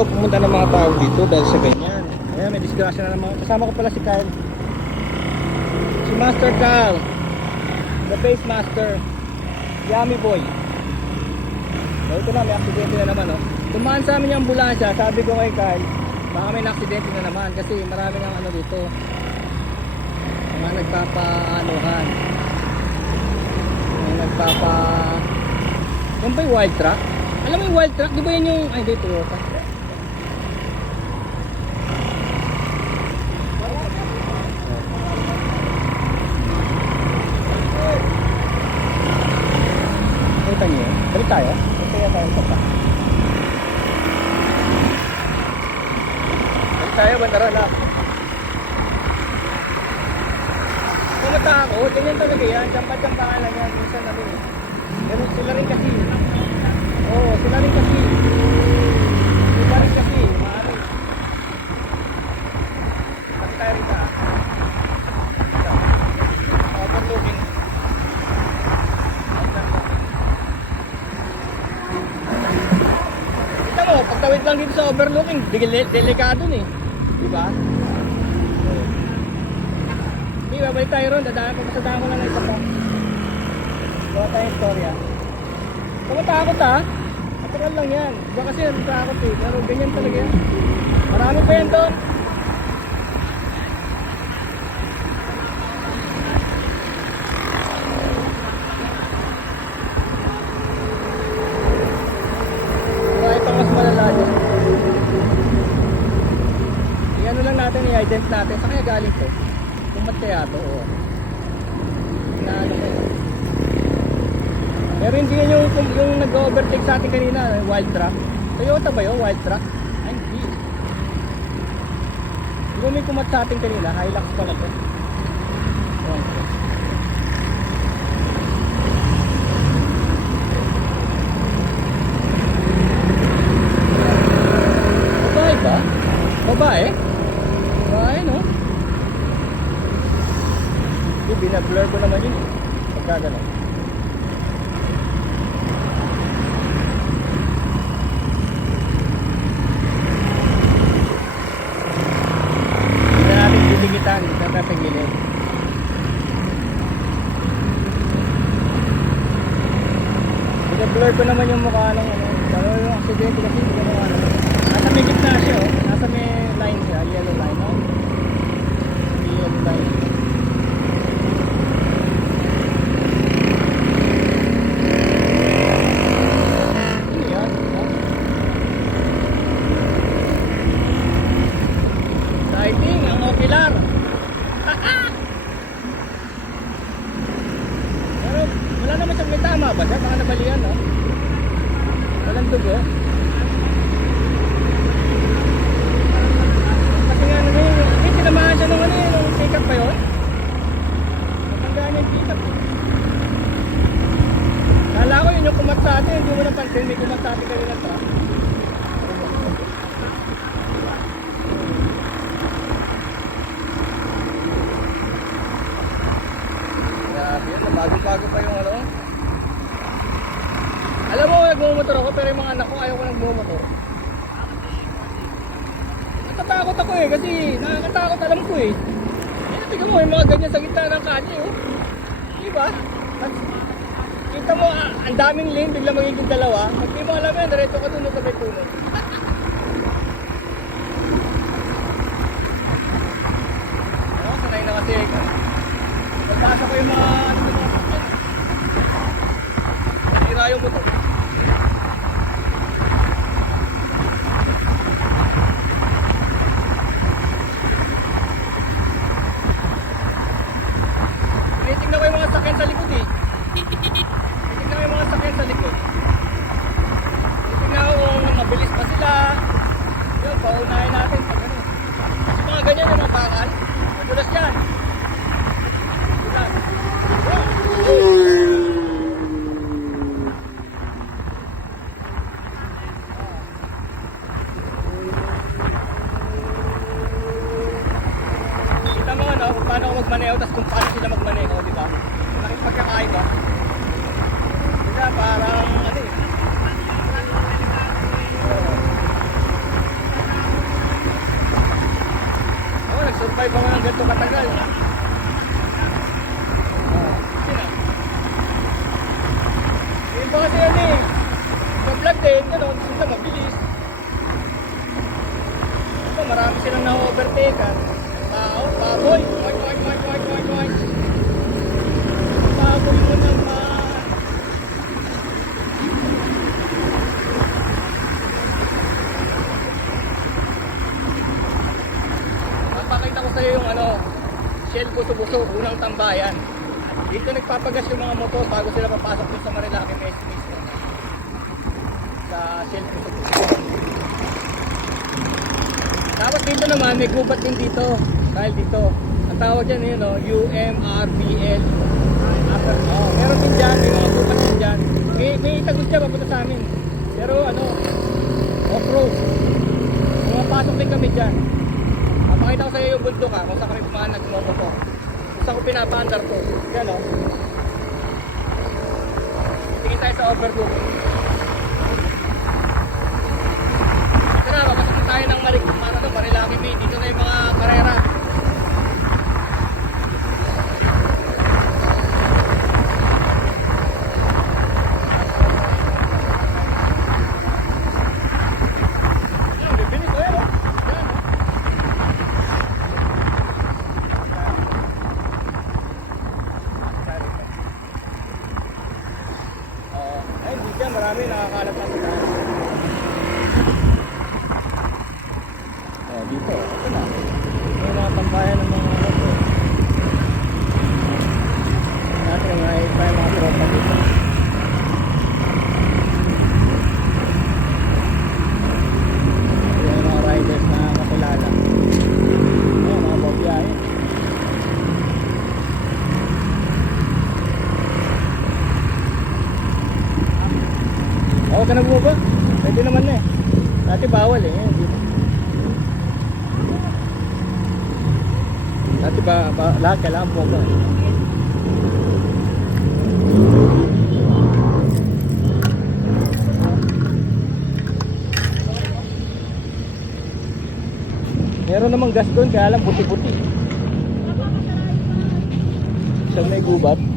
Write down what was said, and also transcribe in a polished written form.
ayaw pumunta ng mga tao dito dahil sa ganyan. Ayan, may disgrasya na naman. Kasama ko pala si Kyle. Si Master Kyle. The base master. Yummy boy. So ito na, may aksidente na naman, oh. Tumaan sa amin yung ambulansya. Sabi ko kay Kyle, baka may aksidente na naman kasi marami ng ano dito. Mga nagpapaanuhan. Mga nagpapa... Yan ba yung wild truck? Alam mo yung wild truck? Di ba yan yung... Ay, dito Toyota. Kita niyo yun? Balik tayo? Balik tayo sa pa. Balik tayo, bandaran na. Pumunta ako, ganyan talaga yan. Jampa-jampa lang yan. Minsan na rin. Pero sila rin kasi. Oo, sila rin kasi. Sila rin kasi. Maaari. Balik tayo rin ka. Overlooking. Kita mo, pagtawid lang dito sa overlooking, delikado eh. Diba? Hindi, babalik tayo ron. Papasadaan ko lang na isa pa. Gawa tayong istorya. Tumatakot ha. Natural lang yan. Iba kasi natakot eh. Pero ganyan talaga yan. Marami pa yan doon. Kaya ito mas malala dyan. I-ano lang natin, i-ident natin. Saan kaya galing to? Kumat kaya to. Inaano ko yun. Pero hindi yan yung nag-overtake sa atin kanina, wild truck. Toyota ba yun, wild truck? Ay, hindi. Di ba may kumat sa atin kanina? Hilux pala to. Babae ba? Babae? Babae, no? Hindi, binablur ko naman yun eh. Pagkagano. Dikitan, dapat sa gilid. Blur ko naman yung mukha ng ano. Pero yung aksidente kasi hindi ko naman ano. Nasa may gitna siya, oh. Nasa may line siya, yellow line, oh. Yellow line. Ano yan? Sighting, ang ocular. Pero wala naman siyang may tama ba siya? Baka nabalian, no? Walang dugo. Kasi nga ano yun, hindi sinamahan siya nung ano yun, nung pick-up pa yun. Natanggaan niya yung pick-up. Kala ko yun yung kumat sa atin, hindi mo napansin, may kumat sa atin kanina to. Bago-bago pa yung ano. Alam mo, nagmumotor ako pero yung mga anak ko ayaw ko nagmumotor. Natatakot ako eh kasi nakakatakot alam ko eh. Tingnan mo yung mga ganyan sa gitna ng kanya oh. Diba? At kita mo ang daming lane bigla magiging dalawa. Pag di mo alam yan, diretso ka dun sa may puno. Sanay na kasi pagpasa ko yung mga sira yung motor. Tinitingnan ko yung mga sakyan sa likod eh. Tinitingnan ko yung mga sakyan sa likod. Tinitingnan ko kung mabilis pa sila. Yun, paunahin natin pag ano. Kasi mga ganyan yung mga bakal. Madulas yan. Madulas. Kita mo ano, kung paano ako magmaneho, tapos kung paano sila magmaneho, di ba? Malaking pagkakaiba. Diba, parang ano eh. nag-survive ako ng ganito katagal. Sino? Iba kasi yan eh. Sa vlog din, gano'n, sila mabilis. Ito, marami silang na-overtaken. Tao, baboy. Oink, oink, oink, oink, oink, oink. Baboy mo naman. Papakita ko sa'yo yung ano, Shell Buso-Buso, unang tambayan. Dito nagpapagas yung mga motor bago sila papasok dun sa Marilaki Mesmis. Sa Shell Buso-Buso. Tapos dito naman, may gubat din dito. Dahil dito. Ang tawag dyan yun, no? UMRBL. Meron din dyan, may mga gubat din dyan. May tagot dyan, papunta sa amin. Pero ano, off-road. Pumapasok din kami dyan. Pakita ko sa iyo yung bundok ha, kung saan kami pumahan nagmumotor. Kung saan ko pinapaandar to. Yan o. Tingin tayo sa overlook. Ito na, papasok na tayo ng Marilaki May. Dito na yung mga karera. Marami nakakalat na sila. Dito, ito na. May mga tambayan ng mga ano. Natin may mga tropa dito. Yung mga riders na kakilala. Mga babiyahe. Huwag ka nagbuba. Pwede naman na eh. Dati bawal eh. Dati lahat kailangan buba. Meron namang gas doon kaya lang buti-buti. Siya may gubat.